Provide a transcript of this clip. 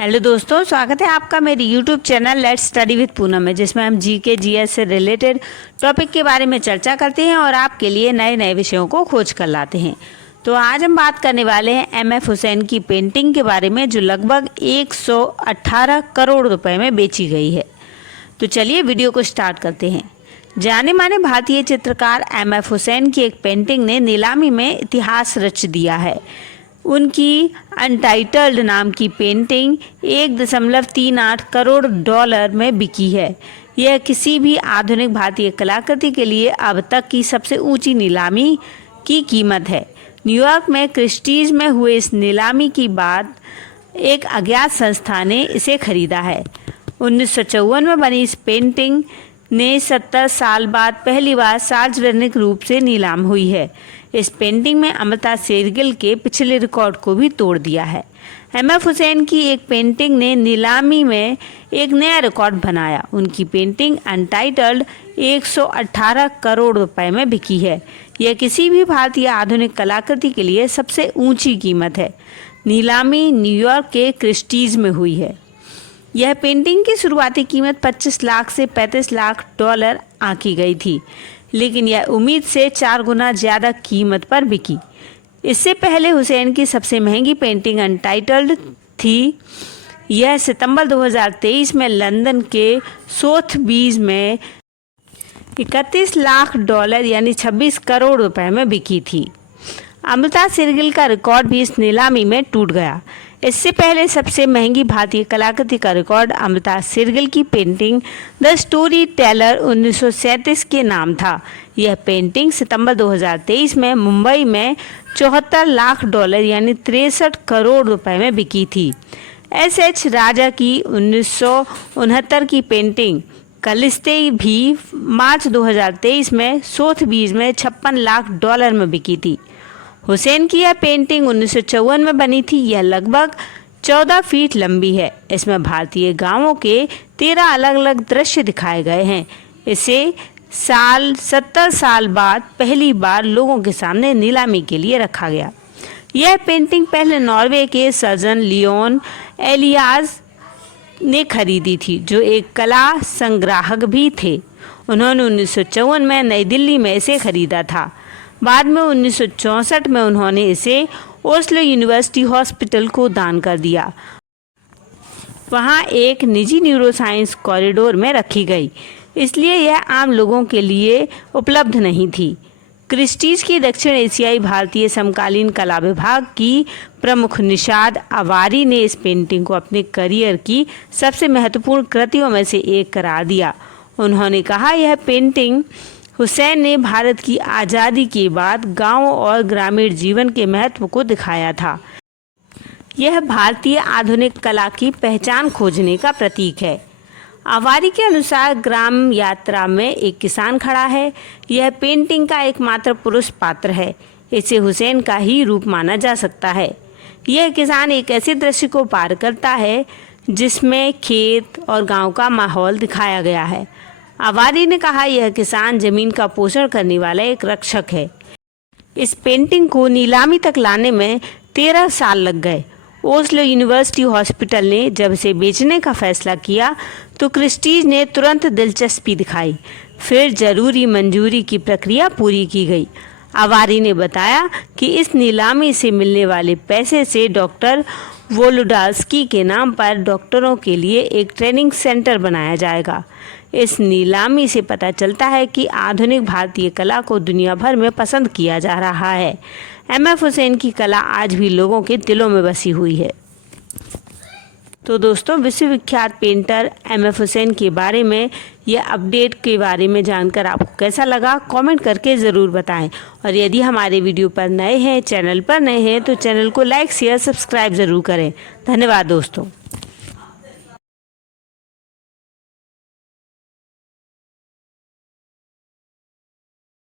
Hello दोस्तों, स्वागत है आपका मेरी YouTube channel let's study with Poonam में, जिसमें हम जीके जीएस से रिलेटेड टॉपिक के बारे में चर्चा करते हैं और आपके लिए नए नए विषयों को खोज कर लाते हैं। तो आज हम बात करने वाले हैं एमएफ हुसैन की पेंटिंग के बारे में, जो लगभग 118 करोड़ रुपए में बेची गई है। तो चलिए वीडियो को स्टार्ट करते हैं। जाने माने भारतीय चित्रकार एमएफ हुसैन की एक पेंटिंग ने नीलामी में इतिहास रच दिया है। उनकी अनटाइटल्ड नाम की पेंटिंग 1.38 करोड़ डॉलर में बिकी है। यह किसी भी आधुनिक भारतीय कलाकृति के लिए अब तक की सबसे ऊंची नीलामी की कीमत है। न्यूयॉर्क में क्रिस्टीज में हुए इस नीलामी की बाद एक अज्ञात संस्था ने इसे खरीदा है। 1954 में बनी इस पेंटिंग ने 70 साल बाद पहली बार सार्वजनिक रूप से नीलाम हुई है। इस पेंटिंग में अमृता शेरगिल के पिछले रिकॉर्ड को भी तोड़ दिया है। एमएफ हुसैन की एक पेंटिंग ने नीलामी में एक नया रिकॉर्ड बनाया। उनकी पेंटिंग अनटाइटल्ड 118 करोड़ रुपए में बिकी है। यह किसी भी भारतीय आधुनिक कलाकृति के लिए सबसे ऊंची कीमत है। नीलामी न्यूयॉर्क के क्रिस्टीज में हुई है। यह पेंटिंग की शुरुआती कीमत 25 लाख से 35 लाख डॉलर आंकी गई थी, लेकिन यह उम्मीद से 4 गुना ज़्यादा कीमत पर बिकी। इससे पहले हुसैन की सबसे महंगी पेंटिंग अनटाइटल्ड थी। यह सितंबर 2023 में लंदन के सोथबीज में 31 लाख डॉलर यानी 26 करोड़ रुपए में बिकी थी। अमृता शेरगिल का रिकॉर्ड भी इस नीलामी में टूट गया। इससे पहले सबसे महंगी भारतीय कलाकृति का रिकॉर्ड अमृता शेरगिल की पेंटिंग द स्टोरी टेलर 1937 के नाम था। यह पेंटिंग सितंबर 2023 में मुंबई में 74 लाख डॉलर यानी 63 करोड़ रुपए में बिकी थी। एस.एच. राजा की 1969 की पेंटिंग कलिस्ते भी मार्च 2023 में सोथबीज में 56 लाख डॉलर में बिकी थी। हुसैन की यह पेंटिंग 1954 में बनी थी। यह लगभग 14 फीट लंबी है। इसमें भारतीय गांवों के 13 अलग अलग दृश्य दिखाए गए हैं। इसे 70 साल बाद पहली बार लोगों के सामने नीलामी के लिए रखा गया। यह पेंटिंग पहले नॉर्वे के सर्जन लियोन एलियाज ने खरीदी थी, जो एक कला संग्राहक भी थे। उन्होंने 1954 में नई दिल्ली में इसे खरीदा था। बाद में 1964 में उन्होंने इसे ओस्लो यूनिवर्सिटी हॉस्पिटल को दान कर दिया। वहाँ एक निजी न्यूरोसाइंस कॉरिडोर में रखी गई, इसलिए यह आम लोगों के लिए उपलब्ध नहीं थी। क्रिस्टीज की दक्षिण एशियाई भारतीय समकालीन कला विभाग की प्रमुख निषाद अवारी ने इस पेंटिंग को अपने करियर की सबसे महत्वपूर्ण कृतियों में से एक करार दिया। उन्होंने कहा, यह पेंटिंग हुसैन ने भारत की आज़ादी के बाद गांवों और ग्रामीण जीवन के महत्व को दिखाया था। यह भारतीय आधुनिक कला की पहचान खोजने का प्रतीक है। अवारी के अनुसार ग्राम यात्रा में एक किसान खड़ा है। यह पेंटिंग का एकमात्र पुरुष पात्र है। इसे हुसैन का ही रूप माना जा सकता है। यह किसान एक ऐसे दृश्य को पार करता है जिसमें खेत और गांव का माहौल दिखाया गया है। अवारी ने कहा, यह किसान जमीन का पोषण करने वाला एक रक्षक है। इस पेंटिंग को नीलामी तक लाने में 13 साल लग गए। ओस्लो यूनिवर्सिटी हॉस्पिटल ने जब इसे बेचने का फैसला किया तो क्रिस्टीज ने तुरंत दिलचस्पी दिखाई। फिर जरूरी मंजूरी की प्रक्रिया पूरी की गई। अवारी ने बताया कि इस नीलामी से मिलने वाले पैसे से डॉक्टर वोलोडास्की के नाम पर डॉक्टरों के लिए एक ट्रेनिंग सेंटर बनाया जाएगा। इस नीलामी से पता चलता है कि आधुनिक भारतीय कला को दुनिया भर में पसंद किया जा रहा है। एमएफ हुसैन की कला आज भी लोगों के दिलों में बसी हुई है। तो दोस्तों, विश्वविख्यात पेंटर एमएफ हुसैन के बारे में यह अपडेट के बारे में जानकर आपको कैसा लगा, कमेंट करके ज़रूर बताएं। और यदि हमारे वीडियो पर नए हैं, चैनल पर नए हैं, तो चैनल को लाइक शेयर सब्सक्राइब ज़रूर करें। धन्यवाद दोस्तों।